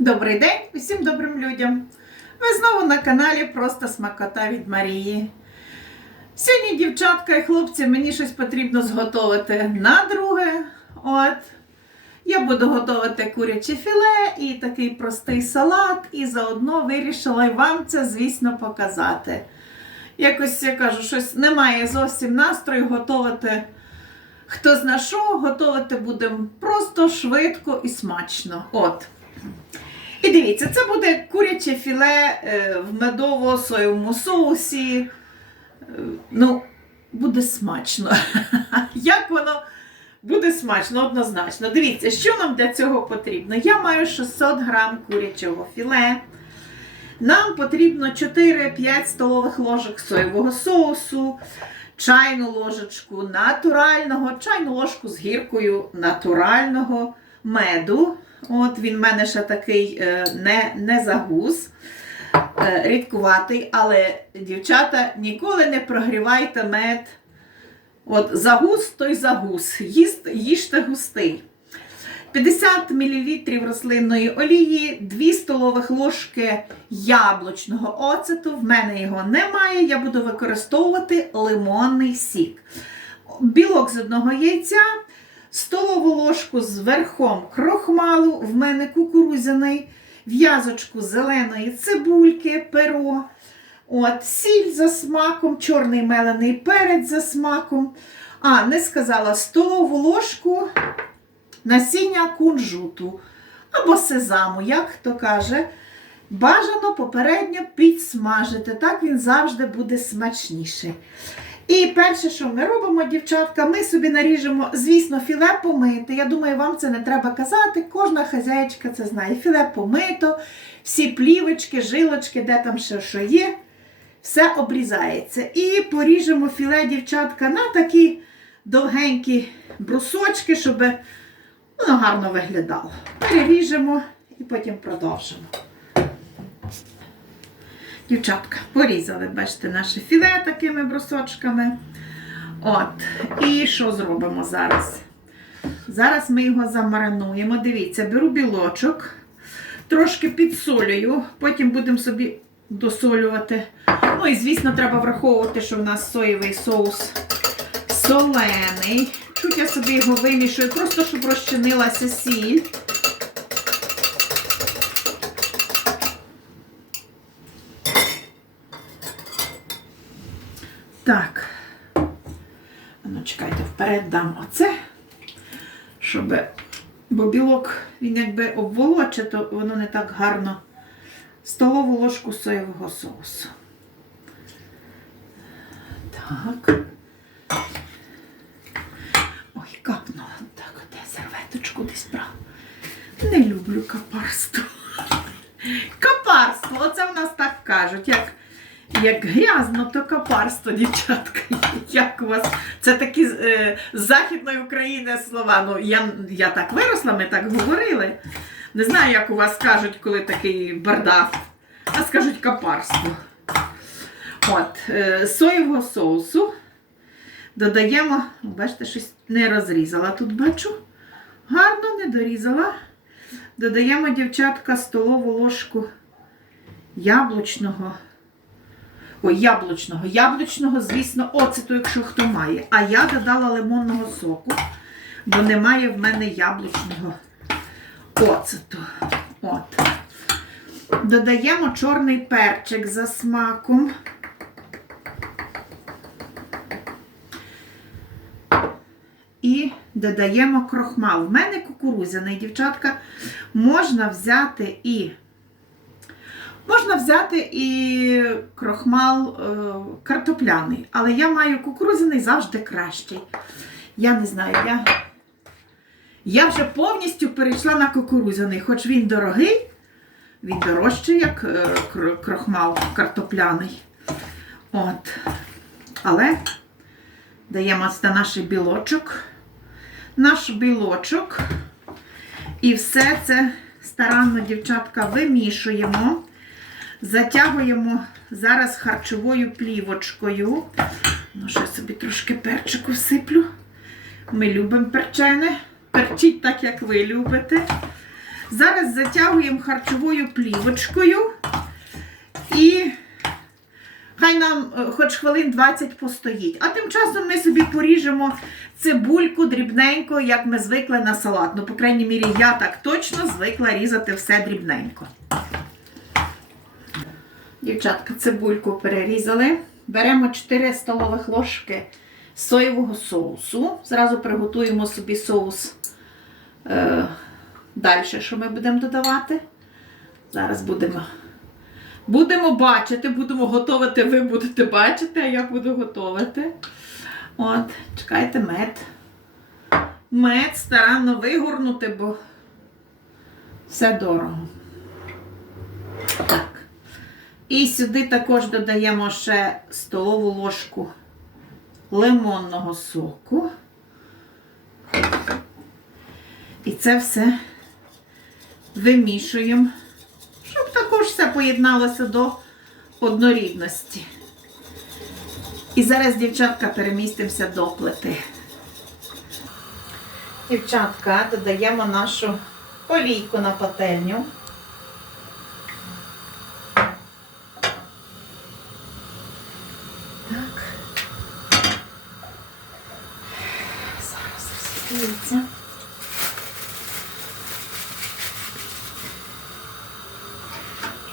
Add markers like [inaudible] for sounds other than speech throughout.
Добрий день усім добрим людям! Ви знову на каналі Просто Смакота від Марії. Сьогодні, дівчатка і хлопці, мені щось потрібно зготувати на друге. От. Я буду готувати куряче філе і такий простий салат, і заодно вирішила вам це, звісно, показати. Якось я кажу, щось немає зовсім настрою готувати. Хто зна що, готувати будемо просто, швидко і смачно. От. І дивіться, це буде куряче філе е, в медово-соєвому соусі. Е, Ну, буде смачно. [laughs] Як воно буде смачно, однозначно. Дивіться, що нам для цього потрібно. Я маю 600 грам курячого філе. Нам потрібно 4-5 столових ложок соєвого соусу, чайну ложечку натурального, чайну ложку з гіркою натурального меду. От він в мене ще такий е, не, не загуз, е, рідкуватий, але, дівчата, ніколи не прогрівайте мед. От загуз, той загуз. Їст, їжте густий. 50 мл рослинної олії, 2 столових ложки яблучного оцету. В мене його немає. Я буду використовувати лимонний сік. Білок з одного яйця, столову ложку з верхом крохмалу, в мене кукурудзяний, в'язочку зеленої цибульки, перо. От, сіль за смаком, чорний мелений перець за смаком. А, не сказала, столову ложку насіння кунжуту або сезаму, як хто каже. Бажано попередньо підсмажити, так він завжди буде смачніший. І перше, що ми робимо, дівчатка, ми собі наріжемо, звісно, філе помити. Я думаю, вам це не треба казати. Кожна хазяєчка це знає. Філе помито, всі плівочки, жилочки, де там ще що є, все обрізається. І поріжемо філе, дівчатка, на такі довгенькі брусочки, щоб воно гарно виглядало. Переріжемо і потім продовжимо. Дівчатка, порізали, бачите, наше філе такими брусочками. От. І що зробимо зараз? Зараз ми його замаринуємо. Дивіться, беру білочок, трошки підсолюю, потім будемо собі досолювати. Ну і, звісно, треба враховувати, що в нас соєвий соус солений. Чуть я собі його вимішую, просто щоб розчинилася сіль. Так. Ну, чекайте, вперед дам оце, щоб. Бо білок, він якби обволоче, то воно не так гарно. Столову ложку соєвого соусу. Так. Ой, капнула. Так, де серветочку десь брав. Не люблю капарство. Капарство, оце в нас так кажуть. Як, як грязно, то капарство, дівчатка. [laughs] Як у вас? Це такі е, Західної України слова. Ну, я, я так виросла, ми так говорили. Не знаю, як у вас кажуть, коли такий бардак. А скажуть капарство. От, е, соєвого соусу додаємо, бачите, щось не розрізала тут бачу. Гарно не дорізала. Додаємо, дівчатка, столову ложку яблучного. Ой, яблучного. Яблучного, звісно, оцету, якщо хто має. А я додала лимонного соку, бо немає в мене яблучного оцету. От. Додаємо чорний перчик за смаком. І додаємо крохмал. В мене кукурудзяний, дівчатка. Можна взяти і можна взяти і крохмал е, картопляний, але я маю кукурудзяний завжди кращий. Я не знаю, я, я вже повністю перейшла на кукурудзяний, хоч він дорогий, він дорожчий, як е, крохмал картопляний. От. Але даємо на наш білочок. Наш білочок. І все це старанно, дівчатка, вимішуємо. Затягуємо зараз харчовою плівочкою. Ну, ще собі трошки перчику всиплю. Ми любимо перчене. Перчіть так, як ви любите. Зараз затягуємо харчовою плівочкою і хай нам е, хоч хвилин 20 постоїть. А тим часом ми собі поріжемо цибульку дрібненько, як ми звикли на салат. Ну, по крайній мірі, я так точно звикла різати все дрібненько. Дівчатка, цибульку перерізали. Беремо 4 столових ложки соєвого соусу. Зразу приготуємо собі соус е, далі, що ми будемо додавати. Зараз будемо. Будемо бачити, будемо готувати, ви будете бачити, а я буду готувати. От, чекайте мед. Мед старанно вигорнути, бо все дорого. Так. І сюди також додаємо ще столову ложку лимонного соку. І це все вимішуємо, щоб також все поєдналося до однорідності. І зараз, дівчатка, перемістимося до плити. Дівчатка, додаємо нашу олійку на пательню. Так. Зараз розігріється.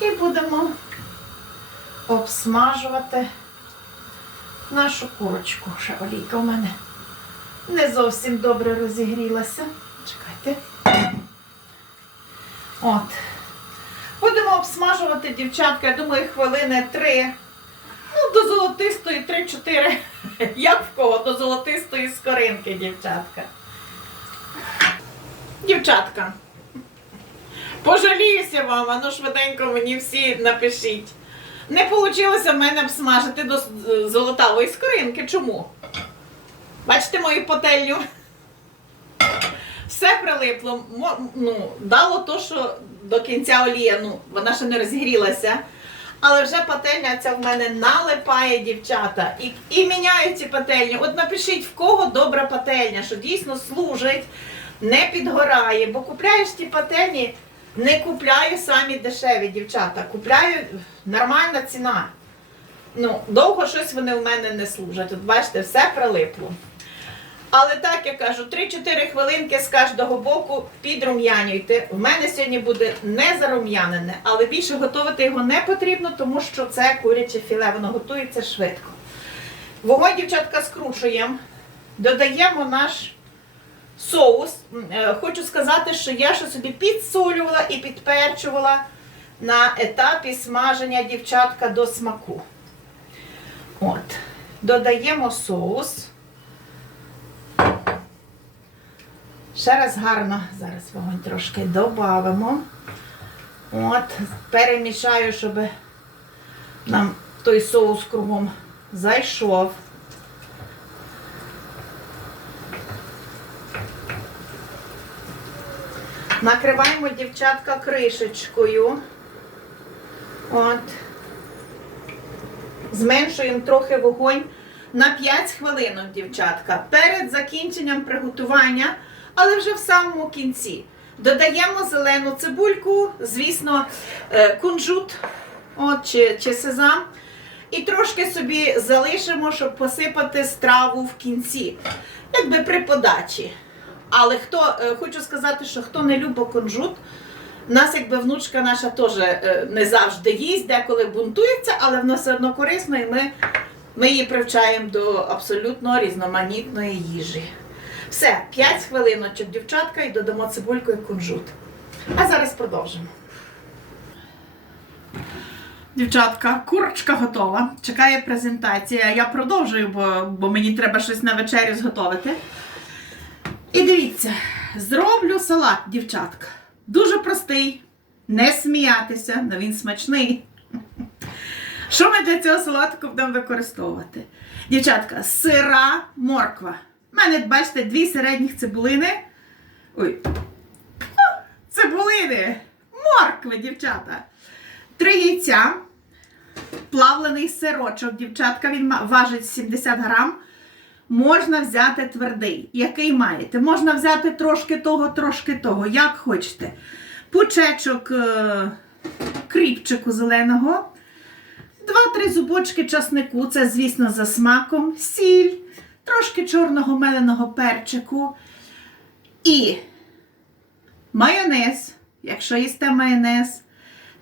І будемо обсмажувати нашу курочку. Ще олійка у мене не зовсім добре розігрілася. Чекайте. От. Будемо обсмажувати, дівчатка, я думаю, хвилини три. Ну, до золотистої 3-4. [laughs] Як в кого? До золотистої скоринки, дівчатка. Дівчатка. Пожаліюся вам, а ну швиденько мені всі напишіть. Не вийшло в мене обсмажити до золотавої скоринки. Чому? Бачите мою пательню? Все прилипло. Ну, дало то, що до кінця олія, ну, вона ще не розгрілася. Але вже пательня ця в мене налипає, дівчата. І, і міняю ці пательні. От напишіть, в кого добра пательня, що дійсно служить, не підгорає. Бо купляєш ті пательні, не купляю самі дешеві, дівчата. Купляю нормальна ціна. Ну, довго щось вони в мене не служать. От бачите, все прилипло. Але так я кажу, 3-4 хвилинки з кожного боку підрум'янюйте. В мене сьогодні буде не зарум'янене, але більше готувати його не потрібно, тому що це куряче філе, воно готується швидко. Вогонь, дівчатка, скручуємо, додаємо наш соус. Е, Хочу сказати, що я ще собі підсолювала і підперчувала на етапі смаження дівчатка до смаку. От. Додаємо соус. Ще раз гарно, зараз вогонь трошки додамо. От, перемішаю, щоб нам той соус кругом зайшов. Накриваємо дівчатка кришечкою. От. Зменшуємо трохи вогонь на 5 хвилинок, дівчатка, перед закінченням приготування, але вже в самому кінці. Додаємо зелену цибульку, звісно, е, кунжут от, чи, чи сезам. І трошки собі залишимо, щоб посипати страву в кінці, якби при подачі. Але хто, е, хочу сказати, що хто не любить кунжут, нас якби внучка наша теж е, не завжди їсть, деколи бунтується, але вона все одно корисно, і ми, ми її привчаємо до абсолютно різноманітної їжі. Все, 5 хвилиночок, дівчатка, і додамо цибульку і кунжут. А зараз продовжимо. Дівчатка, курочка готова. Чекає презентація. Я продовжую, бо, бо мені треба щось на вечерю зготовити. І дивіться, зроблю салат, дівчатка. Дуже простий, не сміятися, але він смачний. Що ми для цього салатику будемо використовувати? Дівчатка, сира морква. У мене, бачите, дві середніх цибулини. Ой. Цибулини! Моркви, дівчата. Три яйця. Плавлений сирочок, дівчатка, він важить 70 грам. Можна взяти твердий, який маєте. Можна взяти трошки того, трошки того, як хочете. пучечок е, кріпчику зеленого, 2-3 зубочки часнику, це, звісно, за смаком, сіль, трошки чорного меленого перчику і майонез. Якщо їсте майонез,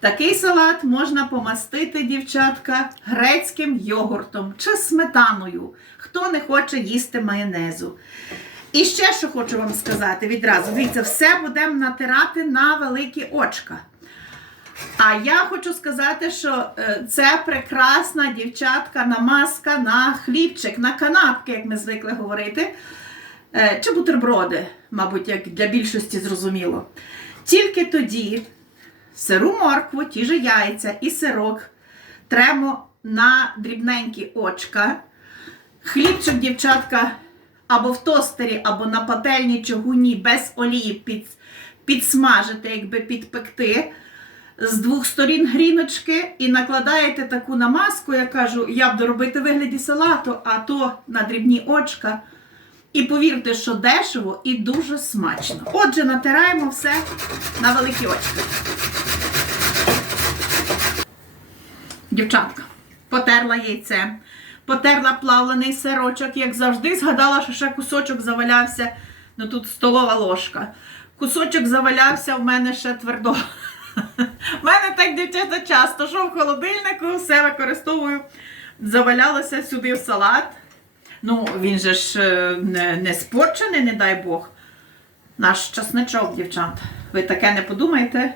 такий салат можна помастити, дівчатка, грецьким йогуртом чи сметаною, хто не хоче їсти майонезу. І ще що хочу вам сказати відразу. Дивіться, все будемо натирати на великі очка. А я хочу сказати, що е, це прекрасна дівчатка намазка на хлібчик, на канапки, як ми звикли говорити. Е, Чи бутерброди, мабуть, як для більшості зрозуміло. Тільки тоді сиру моркву, ті же яйця і сирок тремо на дрібненькі очка. Хлібчик, дівчатка, або в тостері, або на пательні чугуні без олії під, підсмажити, якби підпекти. З двох сторін гріночки і накладаєте таку намазку, я кажу, я буду робити вигляді салату, а то на дрібні очка. І повірте, що дешево і дуже смачно. Отже, натираємо все на великі очки. Дівчатка, потерла яйце, потерла плавлений сирочок, як завжди, згадала, що ще кусочок завалявся. Ну тут столова ложка. Кусочок завалявся в мене ще твердо. У мене так дівчата часто, що в холодильнику все використовую. Завалялося сюди в салат. Ну, він же ж е, не, не спорчений, не дай Бог. Наш часничок, дівчат. Ви таке не подумайте.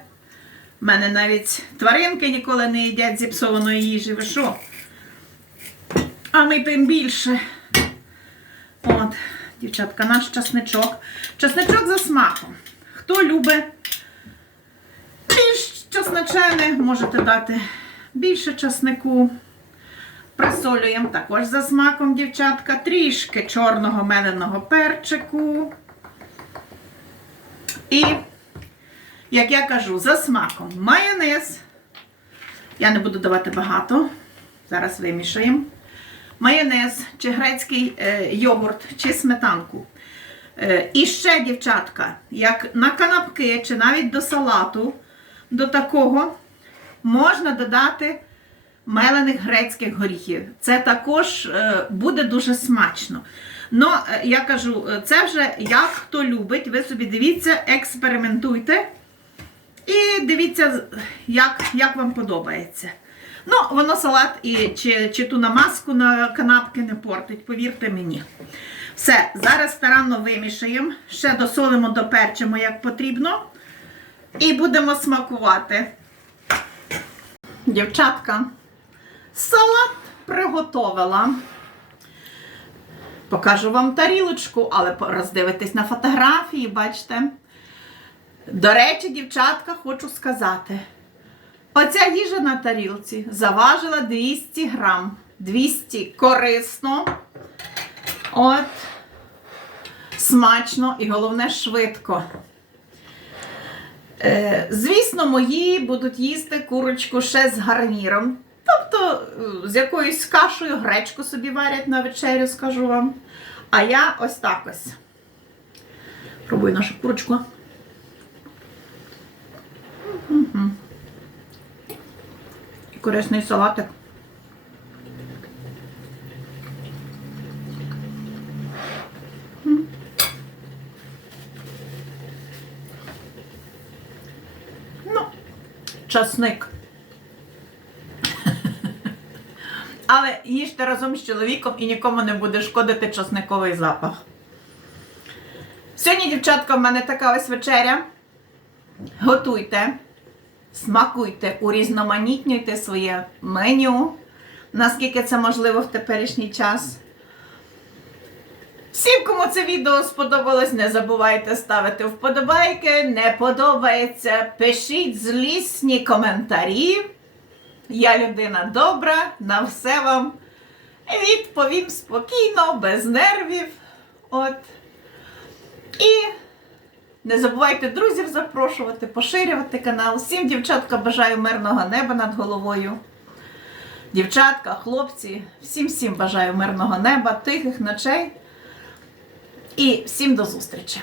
У мене навіть тваринки ніколи не їдять зіпсованої їжі. Ви що? А ми тим більше. От, дівчатка, наш часничок. Часничок за смаком. Хто любить більш часничене, можете дати більше часнику. Присолюємо також за смаком, дівчатка, трішки чорного меленого перчику. І, як я кажу, за смаком майонез. Я не буду давати багато. Зараз вимішаємо. Майонез, чи грецький е, йогурт, чи сметанку. Е, і ще, дівчатка, як на канапки, чи навіть до салату, до такого можна додати мелених грецьких горіхів. Це також е, буде дуже смачно. Ну, я кажу, е, це вже як хто любить, ви собі дивіться, експериментуйте. І дивіться, як, як вам подобається. Ну, воно салат і чи, чи ту намазку на канапки не портить, повірте мені. Все, зараз старанно вимішаємо, ще досолимо, доперчимо, як потрібно. І будемо смакувати. Дівчатка, салат приготовила. Покажу вам тарілочку, але роздивитесь на фотографії, бачите. До речі, дівчатка, хочу сказати. Оця їжа на тарілці заважила 200 грам. 200 корисно. От, смачно і головне швидко. Е, звісно, мої будуть їсти курочку ще з гарніром. Тобто е, з якоюсь кашею гречку собі варять на вечерю, скажу вам. А я ось так ось. Пробую нашу курочку. І корисний салатик. Ну, часник. Але їжте разом з чоловіком і нікому не буде шкодити часниковий запах. Сьогодні, дівчатка, в мене така ось вечеря. Готуйте, смакуйте, урізноманітнюйте своє меню, наскільки це можливо в теперішній час. Всім, кому це відео сподобалось, не забувайте ставити вподобайки. Не подобається, пишіть злісні коментарі. Я людина добра, на все вам відповім спокійно, без нервів. От. І не забувайте друзів запрошувати, поширювати канал. Всім, дівчатка, бажаю мирного неба над головою. Дівчатка, хлопці, всім всім бажаю мирного неба, тихих ночей. І всім до зустрічі!